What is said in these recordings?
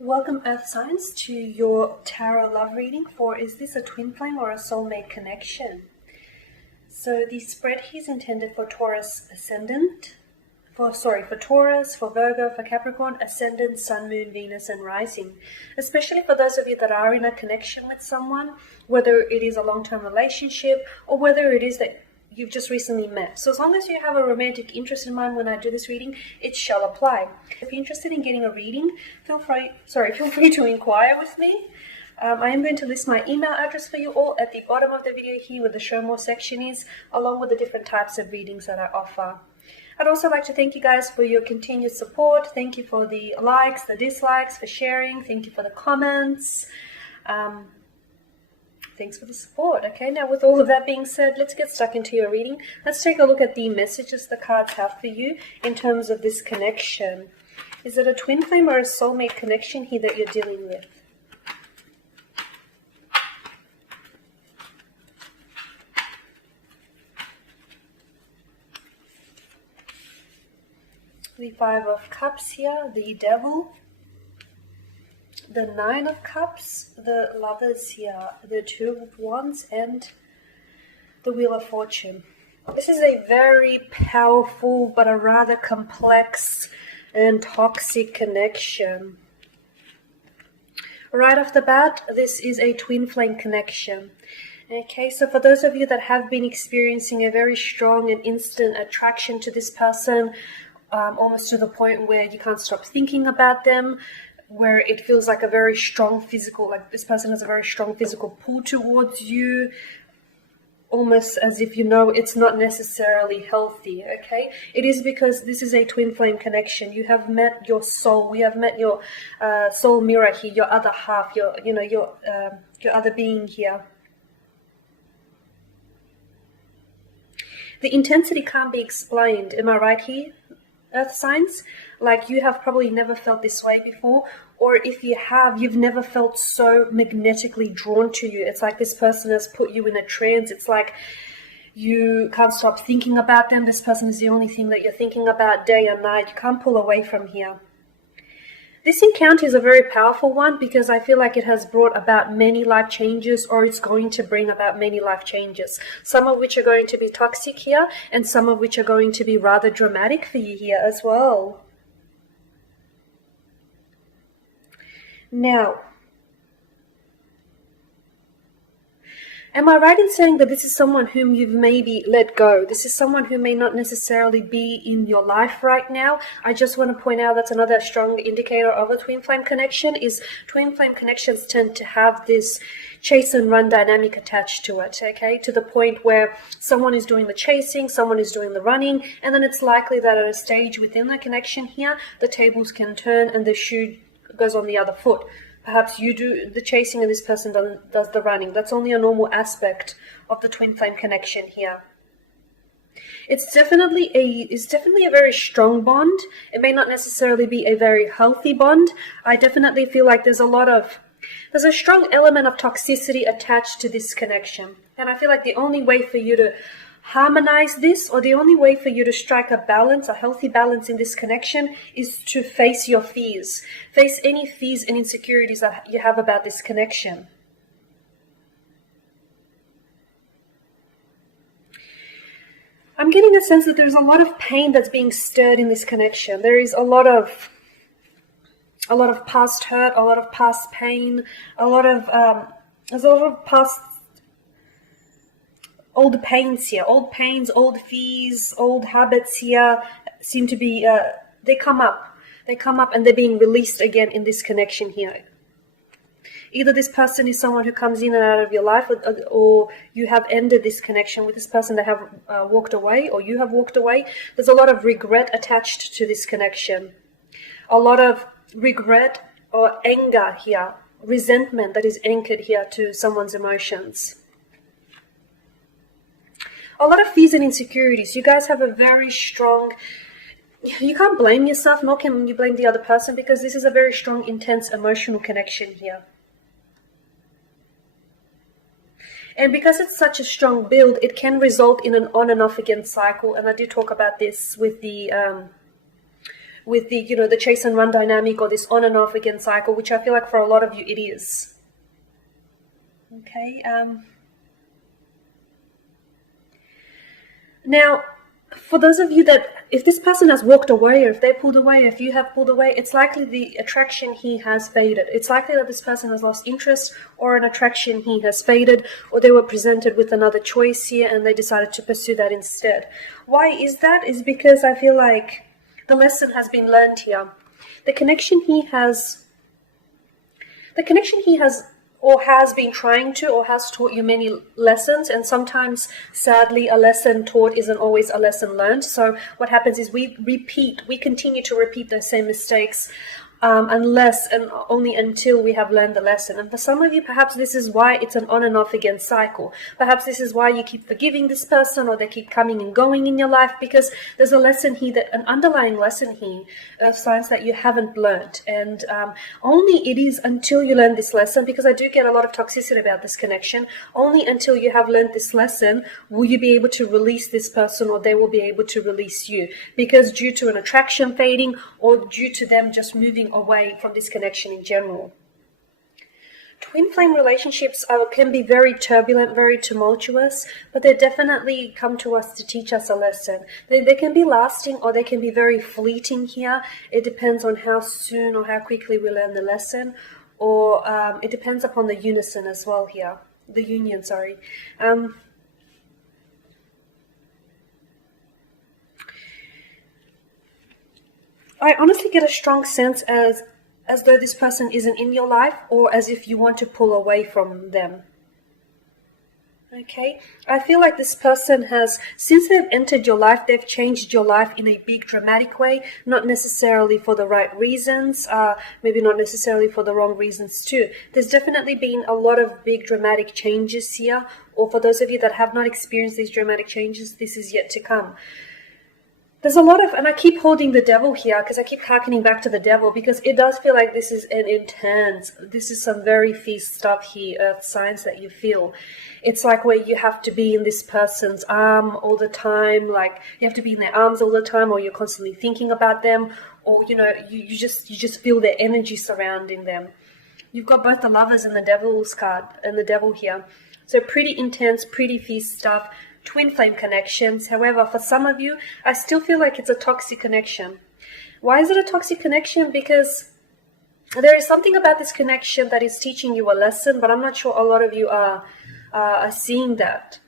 Welcome Earth Signs to your tarot love reading for is this a twin flame or a soulmate connection? So the spread here is intended for Taurus ascendant, for Taurus, for Virgo, for Capricorn, ascendant, sun, moon, Venus and rising. Especially for those of you that are in a connection with someone, whether it is a long-term relationship or whether it is that you've just recently met. So as long as you have a romantic interest in mind when I do this reading, it shall apply. If you're interested in getting a reading, feel free to inquire with me. I am going to list my email address for you all at the bottom of the video here where the show more section is, along with the different types of readings that I offer. I'd also like to thank you guys for your continued support. Thank you for the likes, the dislikes, for sharing. Thank you for the comments. Thanks for the support. Okay, now with all of that being said, let's get stuck into your reading. Let's take a look at the messages the cards have for you in terms of this connection. Is it a twin flame or a soulmate connection here that you're dealing with? The Five of Cups here, the Devil, the Nine of Cups, the Lovers here, the Two of Wands, and the Wheel of Fortune. This is a very powerful but a rather complex and toxic connection. Right off the bat, this is a twin flame connection. Okay, so for those of you that have been experiencing a very strong and instant attraction to this person, almost to the point where you can't stop thinking about them, where it feels like a very strong physical, like this person has a very strong physical pull towards you, almost as if you know it's not necessarily healthy, okay? It is because this is a twin flame connection. You have met your soul. We have met your soul mirror here, your other half, your other being here. The intensity can't be explained. Am I right here, Earth signs? Like you have probably never felt this way before, or if you have, you've never felt so magnetically drawn to you. It's like this person has put you in a trance. It's like you can't stop thinking about them. This person is the only thing that you're thinking about day and night. You can't pull away from here. This encounter is a very powerful one because I feel like it has brought about many life changes, or it's going to bring about many life changes. Some of which are going to be toxic here, and some of which are going to be rather dramatic for you here as well. Now, am I right in saying that this is someone whom you've maybe let go? This is someone who may not necessarily be in your life right now. I just want to point out that's another strong indicator of a twin flame connection, is twin flame connections tend to have this chase and run dynamic attached to it, okay? To the point where someone is doing the chasing, someone is doing the running, and then it's likely that at a stage within the connection here, the tables can turn and the shoe goes on the other foot. Perhaps you do the chasing and this person does the running. That's only a normal aspect of the twin flame connection here. It's definitely a very strong bond. It may not necessarily be a very healthy bond. I definitely feel like there's a strong element of toxicity attached to this connection. And I feel like the only way for you to harmonize this, or the only way for you to strike a balance, a healthy balance in this connection, is to face your fears. Face any fears and insecurities that you have about this connection. I'm getting a sense that there's a lot of pain that's being stirred in this connection. There is a lot of past hurt, a lot of past pain, there's a lot of past old pains here, old pains, old fears, old habits here seem to be, they come up and they're being released again in this connection here. Either this person is someone who comes in and out of your life, or you have ended this connection with this person that have walked away, or you have walked away. There's a lot of regret attached to this connection. A lot of regret or anger here, resentment that is anchored here to someone's emotions. A lot of fears and insecurities. You guys have a very strong, you can't blame yourself, nor can you blame the other person, because this is a very strong, intense emotional connection here. And because it's such a strong build, it can result in an on and off again cycle. And I do talk about this with the with the, the chase and run dynamic, or this on and off again cycle, which I feel like for a lot of you it is. Okay. Now, for those of you that, if this person has walked away, or if they pulled away, if you have pulled away, it's likely the attraction he has faded. It's likely that this person has lost interest, or an attraction he has faded, or they were presented with another choice here and they decided to pursue that instead. Why is that? Is because I feel like the lesson has been learned here. The connection he has or has been trying to, or has taught you many lessons, and sometimes, sadly, a lesson taught isn't always a lesson learned. So what happens is we continue to repeat those same mistakes unless and only until we have learned the lesson. And for some of you, perhaps this is why it's an on and off again cycle. Perhaps this is why you keep forgiving this person, or they keep coming and going in your life, because there's a lesson here, an underlying lesson here of signs that you haven't learned. And only it is until you learn this lesson, because I do get a lot of toxicity about this connection, only until you have learned this lesson will you be able to release this person, or they will be able to release you. Because due to an attraction fading, or due to them just moving away from this connection in general. Twin flame relationships can be very turbulent, very tumultuous, but they definitely come to us to teach us a lesson. They can be lasting, or they can be very fleeting here. It depends on how soon or how quickly we learn the lesson, or it depends upon the unison as well here. The union, sorry. I honestly get a strong sense as though this person isn't in your life, or as if you want to pull away from them. Okay, I feel like this person has, since they've entered your life, they've changed your life in a big dramatic way, not necessarily for the right reasons, maybe not necessarily for the wrong reasons too. There's definitely been a lot of big dramatic changes here, or for those of you that have not experienced these dramatic changes, this is yet to come. There's a lot of, and I keep holding the devil here because I keep harkening back to the devil, because it does feel like this is an intense, this is some very fierce stuff here, earth signs that you feel. It's like where you have to be in this person's arm all the time, like you have to be in their arms all the time, or you're constantly thinking about them, or you just feel their energy surrounding them. You've got both the Lovers and the Devil's card, and the devil here. So pretty intense, pretty fierce stuff. Twin flame connections. However, for some of you, I still feel like it's a toxic connection. Why is it a toxic connection? Because there is something about this connection that is teaching you a lesson, but I'm not sure a lot of you are seeing that.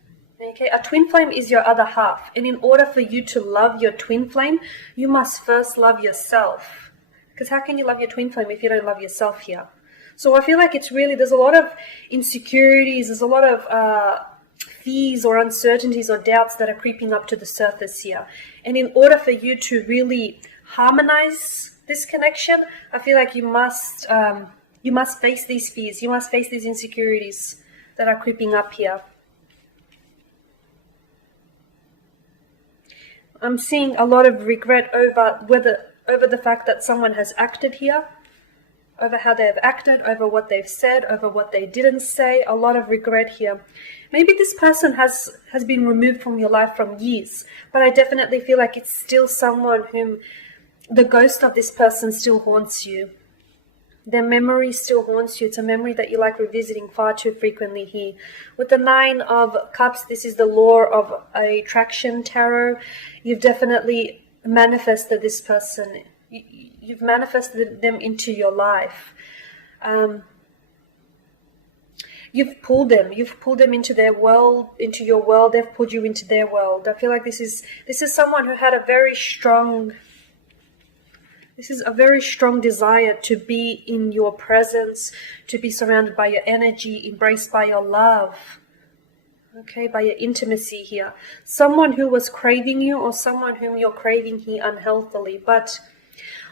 Okay, a twin flame is your other half, and in order for you to love your twin flame, you must first love yourself. Because how can you love your twin flame if you don't love yourself here? So I feel like it's really, there's a lot of insecurities, there's a lot of fears or uncertainties or doubts that are creeping up to the surface here. And in order for you to really harmonize this connection, I feel like you must face these fears, you must face these insecurities that are creeping up here. I'm seeing a lot of regret over the fact that someone has acted here, over how they have acted, over what they've said, over what they didn't say. A lot of regret here. Maybe this person has been removed from your life from years, but I definitely feel like it's still someone whom the ghost of this person still haunts you. Their memory still haunts you. It's a memory that you like revisiting far too frequently here. With the Nine of Cups, this is the law of attraction tarot. You've definitely manifested this person. You've manifested them into your life. You've pulled them into their world, into your world. They've pulled you into their world. I feel like this is someone who had a very strong desire to be in your presence, to be surrounded by your energy, embraced by your love. Okay, by your intimacy here. Someone who was craving you, or someone whom you're craving here unhealthily. But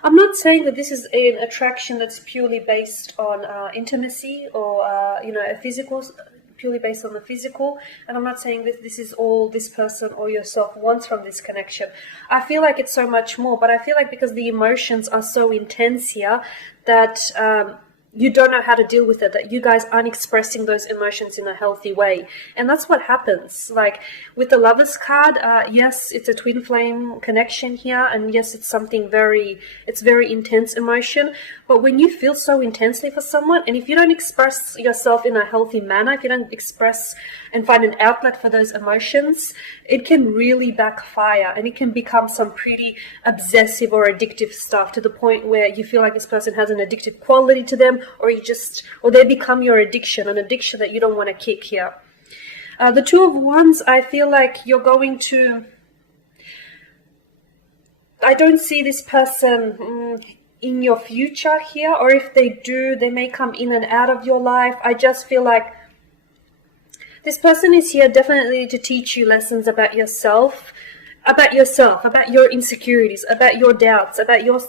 I'm not saying that this is an attraction that's purely based on intimacy, or a physical, purely based on the physical. And I'm not saying that this is all this person or yourself wants from this connection. I feel like it's so much more, but I feel like because the emotions are so intense here that you don't know how to deal with it, that you guys aren't expressing those emotions in a healthy way. And that's what happens. Like with the Lovers card, yes, it's a twin flame connection here, and yes, it's something very intense emotion. But when you feel so intensely for someone, and if you don't express yourself in a healthy manner, if you don't express and find an outlet for those emotions, it can really backfire, and it can become some pretty obsessive or addictive stuff, to the point where you feel like this person has an addictive quality to them, or they become your addiction, an addiction that you don't want to kick here. The Two of Wands, I feel like you're going to, I don't see this person in your future here, or if they do, they may come in and out of your life. I just feel like this person is here definitely to teach you lessons about yourself, about your insecurities, about your doubts, about your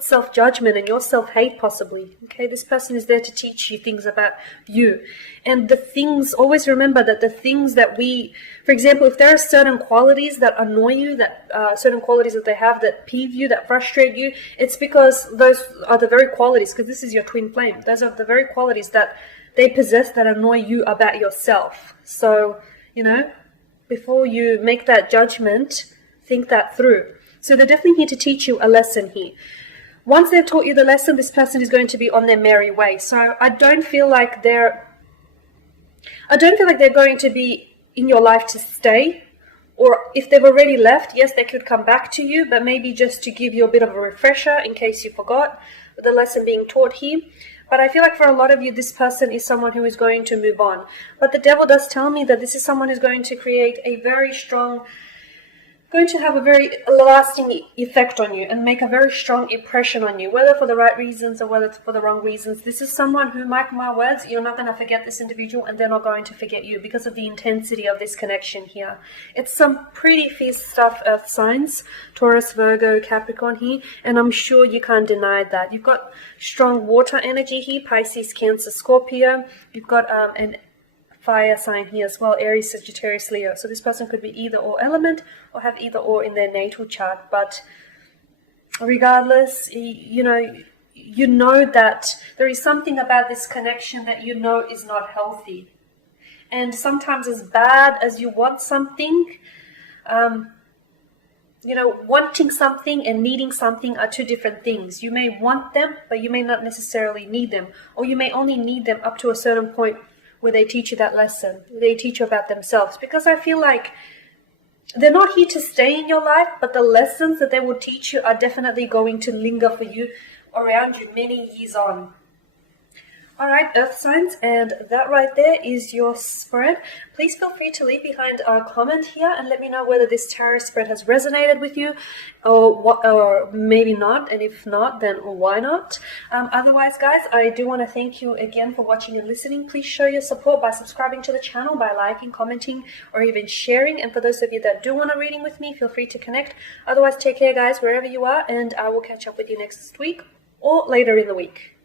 self-judgment and your self-hate possibly. Okay, this person is there to teach you things about you. And the things, always remember that the things that for example, if there are certain qualities that annoy you, that certain qualities that they have that peeve you, that frustrate you, it's because those are the very qualities, because this is your twin flame, those are the very qualities that they possess that annoy you about yourself. So, before you make that judgment, think that through. So they're definitely here to teach you a lesson here. Once they've taught you the lesson, this person is going to be on their merry way. So I don't feel like they're going to be in your life to stay. Or if they've already left, yes, they could come back to you, but maybe just to give you a bit of a refresher in case you forgot the lesson being taught here. But I feel like for a lot of you, this person is someone who is going to move on. But the devil does tell me that this is someone who's going to create going to have a very lasting effect on you and make a very strong impression on you, whether for the right reasons or whether it's for the wrong reasons. This is someone who, mark my words, you're not going to forget this individual, and they're not going to forget you because of the intensity of this connection here. It's some pretty fierce stuff, earth signs, Taurus, Virgo, Capricorn here, and I'm sure you can't deny that. You've got strong water energy here, Pisces, Cancer, Scorpio. You've got an fire sign here as well, Aries, Sagittarius, Leo. So this person could be either or element or have either or in their natal chart. But regardless, you know that there is something about this connection that is not healthy. And sometimes as bad as you want something, wanting something and needing something are two different things. You may want them, but you may not necessarily need them. Or you may only need them up to a certain point where they teach you that lesson. They teach you about themselves. Because I feel like they're not here to stay in your life, but the lessons that they will teach you are definitely going to linger for you, around you many years on. Alright, earth signs, and that right there is your spread. Please feel free to leave behind a comment here and let me know whether this tarot spread has resonated with you or maybe not, and if not, then why not. Otherwise, guys, I do want to thank you again for watching and listening. Please show your support by subscribing to the channel, by liking, commenting, or even sharing. And for those of you that do want a reading with me, feel free to connect. Otherwise, take care, guys, wherever you are, and I will catch up with you next week or later in the week.